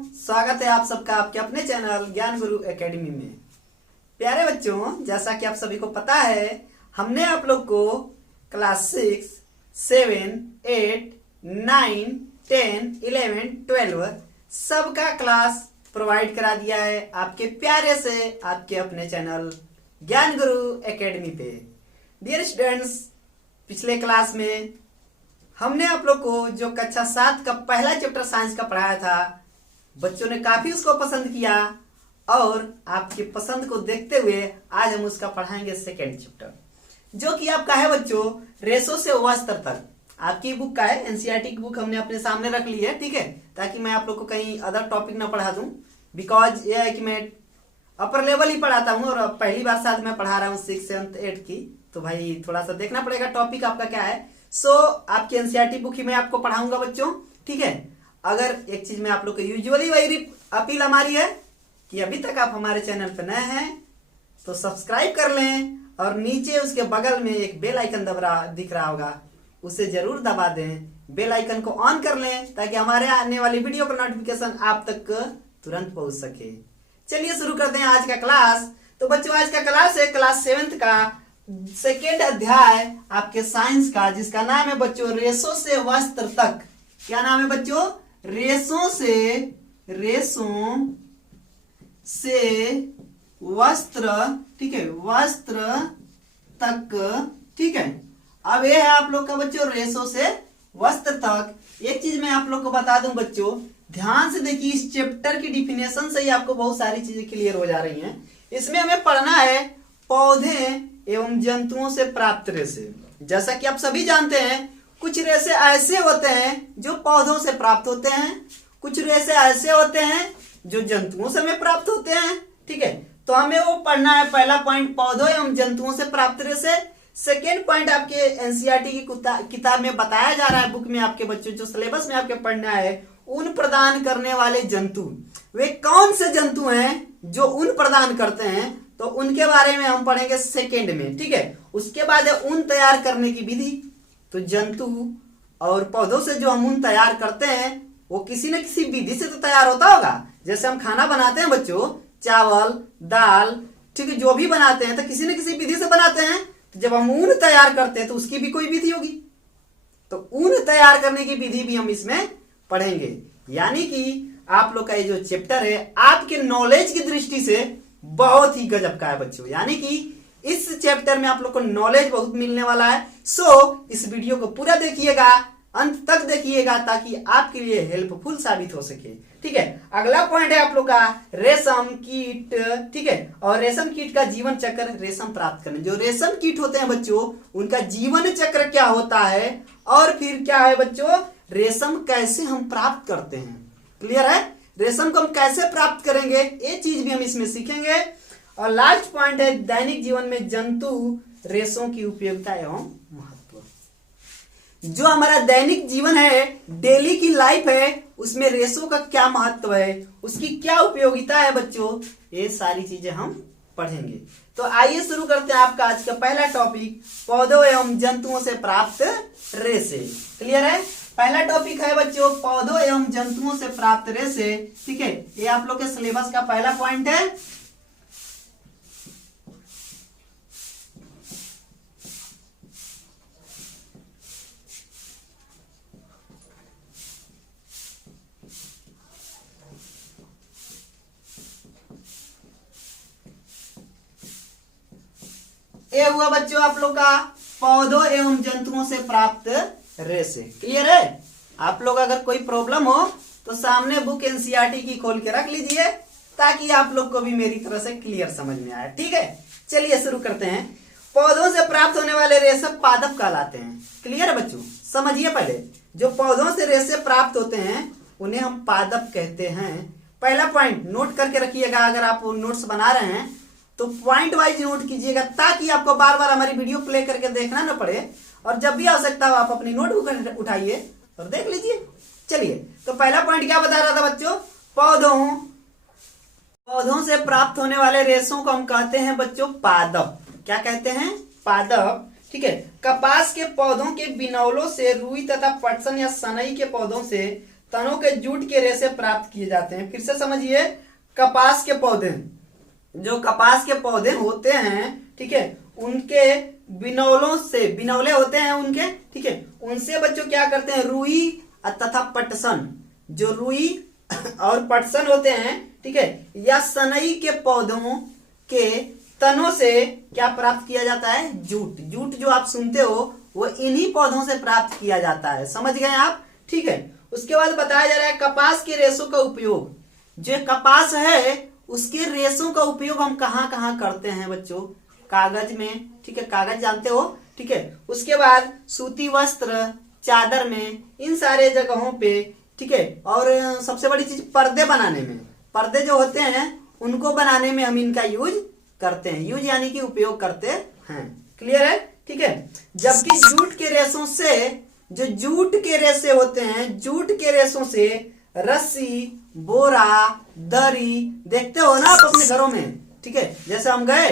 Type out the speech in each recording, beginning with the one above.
स्वागत है आप सबका आपके अपने चैनल ज्ञान गुरु एकेडमी में। प्यारे बच्चों, जैसा कि आप सभी को पता है, हमने आप लोग को क्लास 6, 7, 8, 9, 10, 11, 12 सबका क्लास प्रोवाइड करा दिया है आपके प्यारे से आपके अपने चैनल ज्ञान गुरु एकेडमी पे। डियर स्टूडेंट्स, पिछले क्लास में हमने आप लोग को जो कक्षा 7 का पहला चैप्टर साइंस का पढ़ाया था, बच्चों ने काफी उसको पसंद किया और आपकी पसंद को देखते हुए आज हम उसका पढ़ाएंगे सेकेंड चैप्टर, जो कि आपका है बच्चों रेशों से वस्त्र तक। आपकी बुक का है, एनसीईआरटी की बुक हमने अपने सामने रख ली है, ठीक है, ताकि मैं आप लोग को कहीं अदर टॉपिक ना पढ़ा दूं। बिकॉज ये है कि मैं अपर लेवल ही पढ़ाता हूँ और पहली बार साथ मैं पढ़ा रहा हूँ 6, 7, 8 की, तो भाई थोड़ा सा देखना पड़ेगा टॉपिक आपका क्या है। सो आपकी एनसीईआरटी बुक ही मैं आपको पढ़ाऊंगा बच्चों, ठीक है। अगर एक चीज में आप लोग को यूजुअली वही अपील हमारी है कि अभी तक आप हमारे चैनल पर नए हैं तो सब्सक्राइब कर लें और नीचे उसके बगल में एक बेल आइकन दिख रहा होगा, उसे जरूर दबा दें। बेल आइकन को ऑन कर लें ताकि हमारे आने वाली वीडियो का नोटिफिकेशन आप तक तुरंत पहुंच सके। चलिए शुरू करते हैं आज का क्लास। तो बच्चों आज का क्लास है क्लास 7 का सेकेंड अध्याय आपके साइंस का, जिसका नाम है बच्चों रेशों से वस्त्र तक। क्या नाम है बच्चों? रेशों से वस्त्र, ठीक है, वस्त्र तक, ठीक है। अब ये है आप लोग का बच्चों रेशों से वस्त्र तक। एक चीज मैं आप लोग को बता दूं बच्चों, ध्यान से देखिए, इस चैप्टर की डिफिनेशन से ही आपको बहुत सारी चीजें क्लियर हो जा रही हैं। इसमें हमें पढ़ना है पौधे एवं जंतुओं से प्राप्त रेशे। जैसा कि आप सभी जानते हैं, कुछ रेशे ऐसे होते हैं जो पौधों से प्राप्त होते हैं, कुछ रेशे ऐसे होते हैं जो जंतुओं से हमें प्राप्त होते हैं, ठीक है। तो हमें वो पढ़ना है। पहला पॉइंट पौधों एवं जंतुओं से प्राप्त रेशे। सेकेंड पॉइंट आपके एनसीईआरटी की किताब में बताया जा रहा है, बुक में आपके बच्चों जो सिलेबस में आपके पढ़ना है, ऊन प्रदान करने वाले जंतु। वे कौन से जंतु हैं जो ऊन प्रदान करते हैं, तो उनके बारे में हम पढ़ेंगे सेकेंड में, ठीक है। उसके बाद है ऊन तैयार करने की विधि। तो जंतु और पौधों से जो हम ऊन तैयार करते हैं वो किसी न किसी विधि से तो तैयार होता होगा। जैसे हम खाना बनाते हैं बच्चों, चावल, दाल, ठीक है, जो भी बनाते हैं तो किसी न किसी विधि से बनाते हैं। तो जब हम ऊन तैयार करते हैं तो उसकी भी कोई विधि होगी। तो ऊन तैयार करने की विधि भी हम इसमें पढ़ेंगे। यानी कि आप लोग का ये जो चैप्टर है आपके नॉलेज की दृष्टि से बहुत ही गजब का है बच्चों। यानी कि इस चैप्टर में आप लोग को नॉलेज बहुत मिलने वाला है। सो इस वीडियो को पूरा देखिएगा, अंत तक देखिएगा, ताकि आपके लिए हेल्पफुल साबित हो सके, ठीक है। अगला पॉइंट है आप लोग का रेशम कीट, ठीक है। और रेशम कीट का जीवन चक्र, रेशम प्राप्त करने, जो रेशम कीट होते हैं बच्चों उनका जीवन चक्र क्या होता है, और फिर क्या है बच्चों रेशम कैसे हम प्राप्त करते हैं। क्लियर है? रेशम को हम कैसे प्राप्त करेंगे ये चीज भी हम इसमें सीखेंगे। और लास्ट पॉइंट है दैनिक जीवन में जंतु रेशों की उपयोगिता एवं महत्व। जो हमारा दैनिक जीवन है, डेली की लाइफ है, उसमें रेशों का क्या महत्व है, उसकी क्या उपयोगिता है बच्चों, ये सारी चीजें हम पढ़ेंगे। तो आइए शुरू करते हैं आपका आज का पहला टॉपिक, पौधों एवं जंतुओं से प्राप्त रेशे। क्लियर है? पहला टॉपिक है बच्चों पौधों एवं जंतुओं से प्राप्त रेशे, ठीक है। ये आप लोग के सिलेबस का पहला पॉइंट है। ये हुआ बच्चों आप लोग का पौधों एवं जंतुओं से प्राप्त रेशे। क्लियर है? आप लोग अगर कोई प्रॉब्लम हो तो सामने बुक एनसीईआरटी की खोल के रख लीजिए, ताकि आप लोग को भी मेरी तरह से क्लियर समझ में आए, ठीक है। चलिए शुरू करते हैं। पौधों से प्राप्त होने वाले रेशे पादप कहलाते हैं। क्लियर है बच्चों? समझिए, पहले जो पौधों से रेशे प्राप्त होते हैं उन्हें हम पादप कहते हैं। पहला पॉइंट नोट करके रखिएगा। अगर आप नोट्स बना रहे हैं तो पॉइंट वाइज नोट कीजिएगा, ताकि आपको बार बार हमारी वीडियो प्ले करके देखना न पड़े, और जब भी आवश्यकता हो आप अपनी नोटबुक उठाइए और देख लीजिए। चलिए, तो पहला पॉइंट क्या बता रहा था बच्चों? पौधों से प्राप्त होने वाले रेशों को हम कहते हैं बच्चों पादप। क्या कहते हैं? पादप, ठीक है। कपास के पौधों के बिनौलों से, रुई तथा पटसन या सनई के पौधों से तनों के जूट के रेशे प्राप्त किए जाते हैं। फिर से समझिए, कपास के पौधे, जो कपास के पौधे होते हैं, ठीक है, उनके बिनौलों से, बिनौले होते हैं उनके, ठीक है, उनसे बच्चों क्या करते हैं, रुई तथा पटसन, जो रुई और पटसन होते हैं, ठीक है, या सनई के पौधों के तनों से क्या प्राप्त किया जाता है, जूट। जूट जो आप सुनते हो वो इन्हीं पौधों से प्राप्त किया जाता है। समझ गए आप, ठीक है। उसके बाद बताया जा रहा है कपास के रेशों का उपयोग। जो कपास है उसके रेशों का उपयोग हम कहाँ कहाँ करते हैं बच्चों, कागज में, ठीक है, कागज जानते हो, ठीक है। उसके बाद सूती वस्त्र, चादर में, इन सारे जगहों पे, ठीक है। और सबसे बड़ी चीज पर्दे बनाने में, पर्दे जो होते हैं उनको बनाने में हम इनका यूज करते हैं। यूज यानी कि उपयोग करते हैं। क्लियर है, ठीक है। जबकि जूट के रेशों से, जो जूट के रेशे होते हैं, जूट के रेशों से रस्सी, बोरा, दरी, देखते हो ना आप अपने घरों में, ठीक है। जैसे हम गए,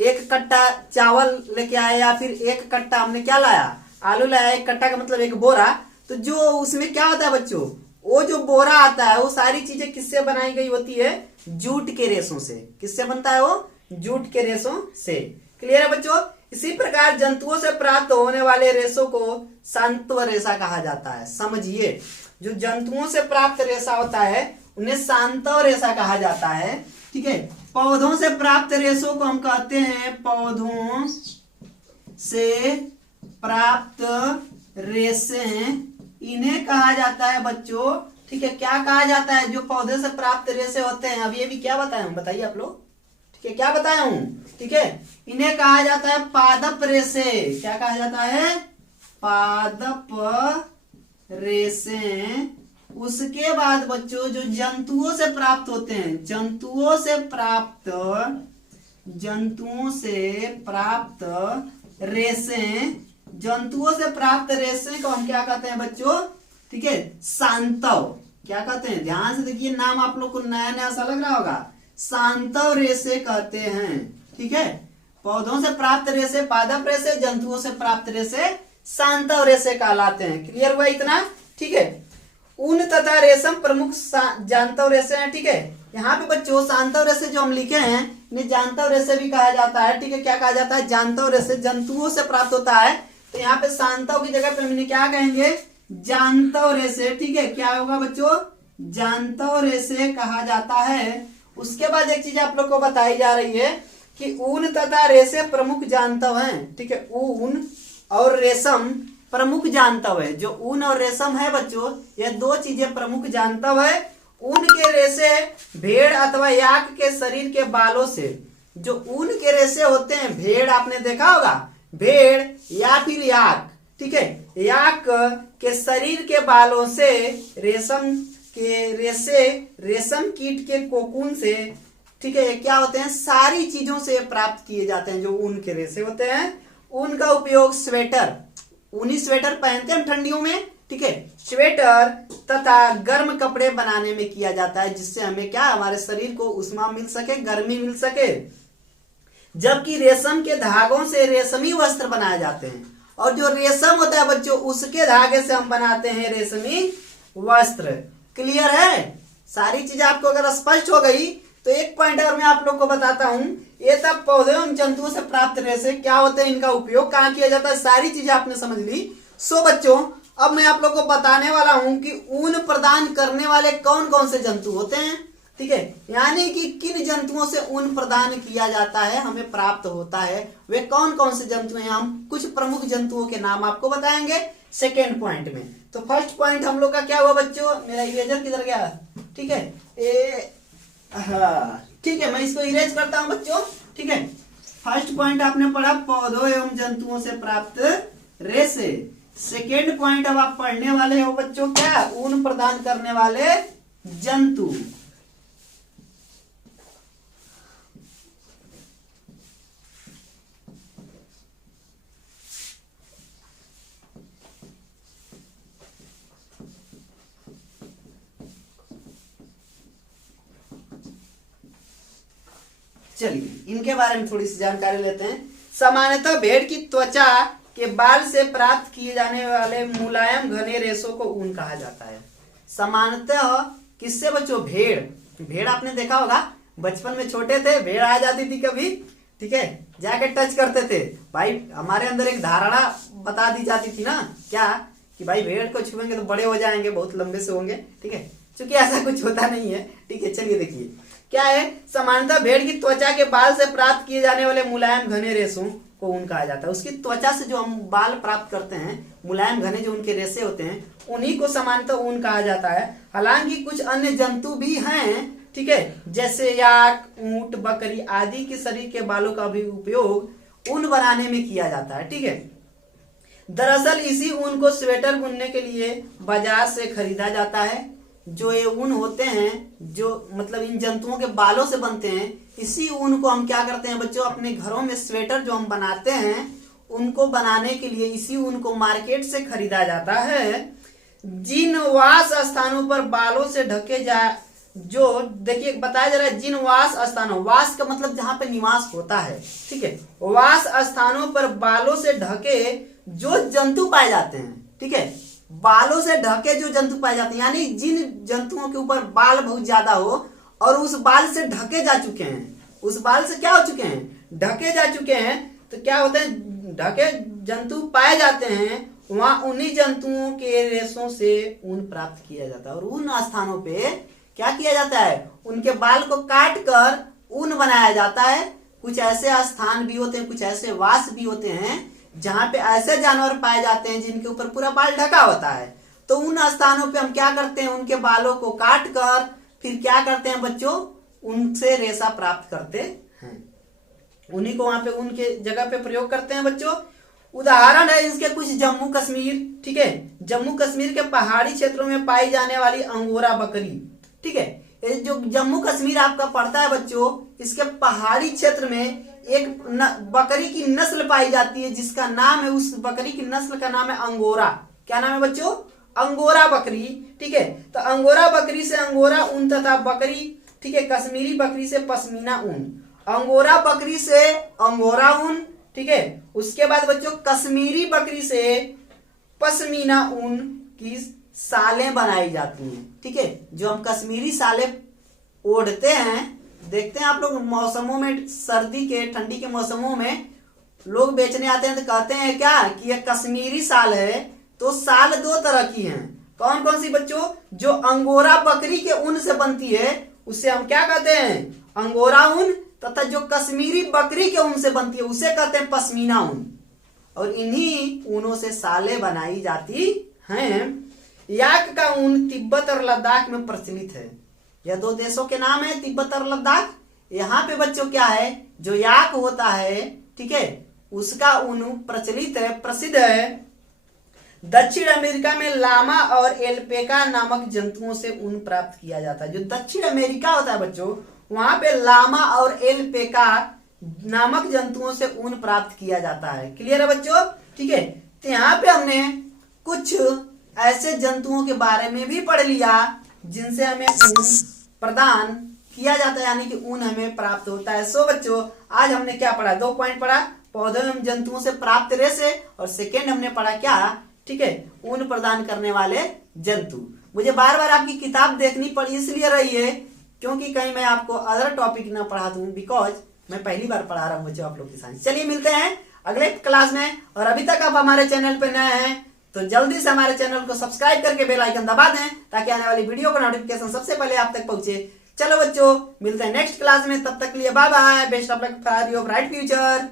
एक कट्टा चावल लेके आए, या फिर एक कट्टा हमने क्या लाया, आलू लाया, एक कट्टा का मतलब एक बोरा। तो जो उसमें क्या होता है बच्चों, वो जो बोरा आता है वो सारी चीजें किससे बनाई गई होती है, जूट के रेशों से। किससे बनता है वो, जूट के रेशों से। क्लियर है बच्चों। इसी प्रकार जंतुओं से प्राप्त होने वाले रेशों को सांतव रेशा कहा जाता है। समझिए, जो जंतुओं से प्राप्त रेशा होता है उन्हें सांतव रेशा कहा जाता है, ठीक है। पौधों से प्राप्त रेशों को हम कहते हैं, पौधों से प्राप्त रेशे, इन्हें कहा जाता है बच्चों, ठीक है। क्या कहा जाता है, जो पौधे से प्राप्त रेशे होते हैं। अब ये भी क्या बताया हूं, बताइए आप लोग, ठीक है, क्या बताया हूं, ठीक है। इन्हें कहा जाता है पादप रेशे। क्या कहा जाता है, पादप रेशे। उसके बाद बच्चों जो जंतुओं से प्राप्त होते हैं, जंतुओं से प्राप्त रेशे, जंतुओं से प्राप्त रेशे को हम क्या कहते हैं बच्चों, ठीक है, सांतव। क्या कहते हैं, ध्यान से देखिए, नाम आप लोग को नया नया सा लग रहा होगा, सांतव रेशे कहते हैं, ठीक है। पौधों से प्राप्त रेशे पादप रेशे, जंतुओं से प्राप्त रेशे सांतव रेशे कहलाते हैं। क्लियर हुआ इतना, ठीक है। ऊन तथा रेशम प्रमुख जानतव रेशे हैं, ठीक है। यहाँ पे बच्चों सांतव रेशे जो हम लिखे हैं इन्हें जानतव रेशे भी कहा जाता है, ठीक है। क्या कहा जाता है, जानतव रेशे, जंतुओं से प्राप्त होता है। तो यहाँ पे सांतव की जगह पे हमने क्या कहेंगे, जानतव रेशे, ठीक है। क्या होगा बच्चों, जानतव रेशे कहा जाता है। उसके बाद एक चीज आप लोग को बताई जा रही है कि ऊन तथा रेशे प्रमुख जानतव हैं, ठीक है। ऊन और रेशम प्रमुख जानतव है। जो ऊन और रेशम है बच्चों, ये दो चीजें प्रमुख जानतव है। ऊन के रेशे भेड़ अथवा याक के शरीर के बालों से, जो ऊन के रेशे होते हैं, भेड़ आपने देखा होगा, भेड़ या फिर याक, ठीक है, याक के शरीर के बालों से, रेशम के रेशे रेशम कीट के कोकून से, ठीक है, क्या होते हैं, सारी चीजों से प्राप्त किए जाते हैं। जो ऊन के रेशे होते हैं, ऊन का उपयोग स्वेटर, ऊनी स्वेटर पहनते हैं ठंडियों में, ठीक है, स्वेटर तथा गर्म कपड़े बनाने में किया जाता है, जिससे हमें क्या, हमारे शरीर को उष्मा मिल सके, गर्मी मिल सके। जबकि रेशम के धागों से रेशमी वस्त्र बनाए जाते हैं, और जो रेशम होता है बच्चों, उसके धागे से हम बनाते हैं रेशमी वस्त्र। क्लियर है, सारी चीजें आपको अगर स्पष्ट हो गई तो एक पॉइंट और मैं आप लोग को बताता हूं। ये तब पौधे एवं जंतुओं से प्राप्त रेशे क्या होते हैं, इनका उपयोग कहाँ किया जाता है, सारी चीजें आपने समझ ली। सो बच्चों, अब मैं आप लोग को बताने वाला हूं कि ऊन प्रदान करने वाले कौन कौन से जंतु होते हैं, ठीक है। यानी कि किन जंतुओं से ऊन प्रदान किया जाता है, हमें प्राप्त होता है, वे कौन कौन से जंतु हैं। हम कुछ प्रमुख जंतुओं के नाम आपको बताएंगे सेकेंड पॉइंट में। तो फर्स्ट पॉइंट हम लोग का क्या हुआ बच्चों, मेरा इरेजर किधर गया, ठीक है, हाँ ठीक है, मैं इसको इरेज करता हूं बच्चों, ठीक है। फर्स्ट पॉइंट आपने पढ़ा पौधों एवं जंतुओं से प्राप्त रेशे। सेकेंड पॉइंट अब आप पढ़ने वाले हो बच्चों, क्या, ऊन प्रदान करने वाले जंतु। चलिए इनके बारे में थोड़ी सी जानकारी लेते हैं। सामान्यतः भेड़ की त्वचा के बाल से प्राप्त किए जाने वाले मुलायम घने रेशों को ऊन कहा जाता है। सामान्यतः किससे बच्चों? भेड़। भेड़ आपने देखा होगा, बचपन में छोटे थे भेड़ आ जाती थी कभी, ठीक है, जाके टच करते थे भाई, हमारे अंदर एक धारणा बता दी जाती थी ना, क्या कि भाई भेड़ को छुएंगे तो बड़े हो जाएंगे, बहुत लंबे से होंगे, ठीक है, क्योंकि ऐसा कुछ होता नहीं है, ठीक है। चलिए देखिए क्या है, सामान्यतः भेड़ की त्वचा के बाल से प्राप्त किए जाने वाले मुलायम घने रेशों को ऊन कहा जाता है। उसकी त्वचा से जो हम बाल प्राप्त करते हैं, मुलायम घने जो उनके रेशे होते हैं, उन्हीं को सामान्यतः ऊन कहा जाता है। हालांकि कुछ अन्य जंतु भी हैं, ठीक है, जैसे याक, ऊंट, बकरी आदि के शरीर के बालों का भी उपयोग ऊन बनाने में किया जाता है, ठीक है। दरअसल इसी ऊन को स्वेटर बुनने के लिए बाजार से खरीदा जाता है। जो ये ऊन होते हैं, जो मतलब इन जंतुओं के बालों से बनते हैं, इसी ऊन को हम क्या करते हैं बच्चों, अपने घरों में स्वेटर जो हम बनाते हैं, उनको बनाने के लिए इसी ऊन को मार्केट से खरीदा जाता है। जिन वास स्थानों पर बालों से ढके जा, जो देखिए बताया जा रहा है, जिन वास स्थानों, वास का मतलब जहां पे निवास होता है, ठीक है, वास स्थानों पर बालों से ढके जो जंतु पाए जाते हैं, ठीक है, बालों से ढके जो जंतु पाए जाते हैं, यानी जिन जंतुओं के ऊपर बाल बहुत ज्यादा हो और उस बाल से ढके जा चुके हैं, उस बाल से क्या हो चुके हैं, ढके जा चुके हैं, तो क्या होते हैं, ढके जंतु पाए जाते हैं, वहां उन्हीं जंतुओं के रेशों से ऊन प्राप्त किया जाता है। और उन स्थानों पे क्या किया जाता है, उनके बाल को काट कर ऊन बनाया जाता है। कुछ ऐसे स्थान भी होते हैं, कुछ ऐसे वास भी होते हैं जहां पे ऐसे जानवर पाए जाते हैं जिनके ऊपर पूरा बाल ढका होता है। तो उन स्थानों पे हम क्या करते हैं, उनके बालों को काट कर फिर क्या करते हैं बच्चों, उनसे रेशा प्राप्त करते हैं, उन्हीं को वहां पे उनके जगह पे प्रयोग करते हैं बच्चों। उदाहरण है इसके कुछ जम्मू कश्मीर, ठीक है, जम्मू कश्मीर के पहाड़ी क्षेत्रों में पाई जाने वाली अंगोरा बकरी, ठीक है, ये जो जम्मू कश्मीर आपका पड़ता है बच्चों, इसके पहाड़ी क्षेत्र में एक बकरी की नस्ल पाई जाती है जिसका नाम है, उस बकरी की नस्ल का नाम है अंगोरा। क्या नाम है बच्चों, अंगोरा बकरी, ठीक है। तो अंगोरा बकरी से अंगोरा ऊन तथा बकरी, ठीक है, कश्मीरी बकरी से पश्मीना ऊन, अंगोरा बकरी से अंगोरा ऊन, ठीक है। उसके बाद बच्चों कश्मीरी बकरी से पश्मीना ऊन की सालें बनाई जाती हैं, ठीक है। जो हम कश्मीरी सालें ओढ़ते हैं, देखते हैं आप लोग मौसमों में, सर्दी के ठंडी के मौसमों में लोग बेचने आते हैं तो कहते हैं क्या कि ये कश्मीरी साल है। तो साल दो तरह की हैं, कौन कौन सी बच्चों, जो अंगोरा बकरी के ऊन से बनती है उसे हम क्या कहते हैं, अंगोरा ऊन, तथा जो कश्मीरी बकरी के ऊन से बनती है उसे कहते हैं पश्मीना ऊन। और इन्हीं ऊनों से सालें बनाई जाती हैं। याक का ऊन तिब्बत और लद्दाख में प्रचलित है। यह दो देशों के नाम है, तिब्बत और लद्दाख। यहाँ पे बच्चों क्या है, जो याक होता है, ठीक है, उसका ऊन प्रचलित है, प्रसिद्ध है। दक्षिण अमेरिका में लामा और एल्पेका नामक जंतुओं से ऊन प्राप्त किया जाता है। जो दक्षिण अमेरिका होता है बच्चों, वहां पे लामा और एल्पेका नामक जंतुओं से ऊन प्राप्त किया जाता है। क्लियर है बच्चों, ठीक है। तो यहाँ पे हमने कुछ ऐसे जंतुओं के बारे में भी पढ़ लिया जिनसे हमें ऊन प्रदान किया जाता है, यानी कि ऊन हमें प्राप्त होता है। सो बच्चों आज हमने क्या पढ़ा, 2 पॉइंट पढ़ा, पौधों एवं जंतुओं से प्राप्त रेशे, और सेकेंड हमने पढ़ा क्या, ठीक है, ऊन प्रदान करने वाले जंतु। मुझे बार बार आपकी किताब देखनी पड़ी इसलिए रही है क्योंकि कहीं मैं आपको अदर टॉपिक ना पढ़ा दूं, बिकॉज मैं पहली बार पढ़ा रहा हूं बच्चों आप लोग के साथ। चलिए मिलते हैं अगले क्लास में। और अभी तक आप हमारे चैनल पे नए हैं तो जल्दी से हमारे चैनल को सब्सक्राइब करके बेल आइकन दबा दें ताकि आने वाली वीडियो का नोटिफिकेशन सबसे पहले आप तक पहुंचे। चलो बच्चों मिलते हैं नेक्स्ट क्लास में, तब तक के लिए bye bye, best of luck for your bright future.